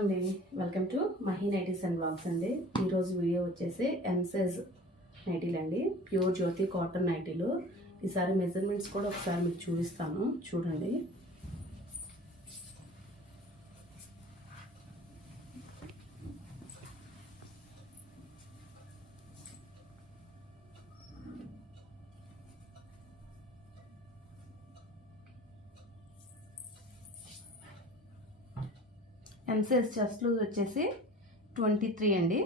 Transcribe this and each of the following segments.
అండి, welcome to Mahi nighties and vlogs అండి. ఈరోజు వీడియో వచ్చేసి ఎం సైజ్ నైటీలు అండి, ప్యూర్ జ్యోతి కాటన్ నైటీలు. ఈసారి మెజర్మెంట్స్ కూడా ఒకసారి మీకు చూపిస్తాను, చూడండి. ఎం సైజ్ చెస్ట్ లూజ్ వచ్చేసి 23 అండి.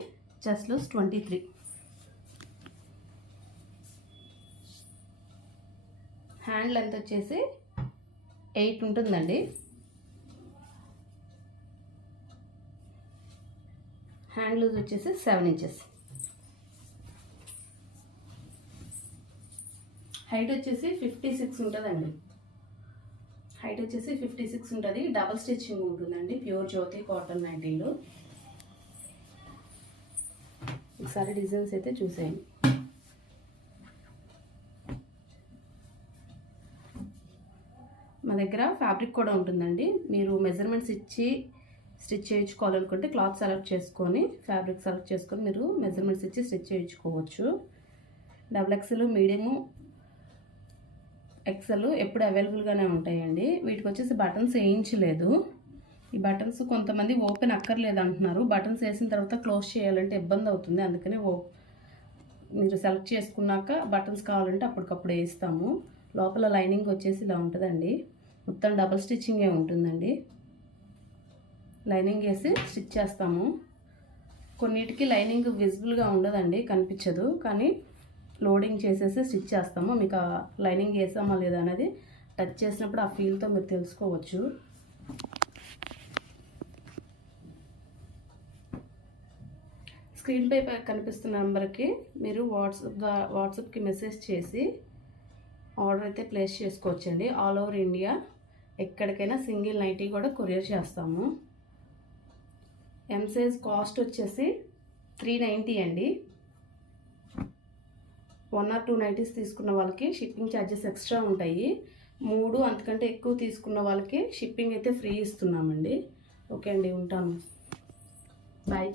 Chest loose 23. హ్యాండ్ లెంత్ వచ్చేసి 8 ఉంటుందండి. హ్యాండ్ లూజ్ వచ్చేసి 7 ఇంచెస్. హైట్ వచ్చేసి 56 ఉంటుందండి. హైట్ వచ్చేసి 56 ఉంటుంది. డబల్ స్టిచ్చింగ్ ఉంటుందండి, ప్యూర్ జ్యోతి కాటన్ నైటీలు. ఒకసారి డిజైన్స్ అయితే చూసేయండి. మా దగ్గర ఫ్యాబ్రిక్ కూడా ఉంటుందండి. మీరు మెజర్మెంట్స్ ఇచ్చి స్టిచ్ చేయించుకోవాలనుకుంటే క్లాత్ సెలెక్ట్ చేసుకొని, ఫ్యాబ్రిక్ సెలెక్ట్ చేసుకొని మీరు మెజర్మెంట్స్ ఇచ్చి స్టిచ్ చేయించుకోవచ్చు. XXL, మీడియము, ఎక్సెల్ ఎప్పుడు అవైలబుల్గానే ఉంటాయండి. వీటికి వచ్చేసి బటన్స్ వేయించలేదు. ఈ బటన్స్ కొంతమంది ఓపెన్ అక్కర్లేదు అంటున్నారు. బటన్స్ వేసిన తర్వాత క్లోజ్ చేయాలంటే ఇబ్బంది అవుతుంది. అందుకని మీరు సెలెక్ట్ చేసుకున్నాక బటన్స్ కావాలంటే అప్పటికప్పుడు వేస్తాము. లోపల లైనింగ్ వచ్చేసి ఇలా ఉంటుందండి. మొత్తం డబల్ స్టిచ్చింగే ఉంటుందండి. లైనింగ్ వేసి స్టిచ్ చేస్తాము. కొన్నిటికి లైనింగ్ విజిబుల్గా ఉండదండి, కనిపించదు. కానీ లోడింగ్ చేసేసి స్టిచ్ చేస్తాము. మీకు ఆ లైనింగ్ వేసామా లేదా అనేది టచ్ చేసినప్పుడు ఆ ఫీల్తో మీరు తెలుసుకోవచ్చు. స్క్రీన్పై కనిపిస్తున్న నెంబర్కి మీరు వాట్సాప్కి మెసేజ్ చేసి ఆర్డర్ అయితే ప్లేస్ చేసుకోవచ్చండి. ఆల్ ఓవర్ ఇండియా ఎక్కడికైనా సింగిల్ నైటీ కూడా కొరియర్ చేస్తాము. ఎం సైజ్ కాస్ట్ వచ్చేసి 390 అండి. 1 or 2 నైటీస్ తీసుకున్న వాళ్ళకి షిప్పింగ్ ఛార్జెస్ ఎక్స్ట్రా ఉంటాయి. 3 అంతకంటే ఎక్కువ తీసుకున్న వాళ్ళకి షిప్పింగ్ అయితే ఫ్రీ ఇస్తున్నామండి. ఓకే అండి, ఉంటాను. బాయ్.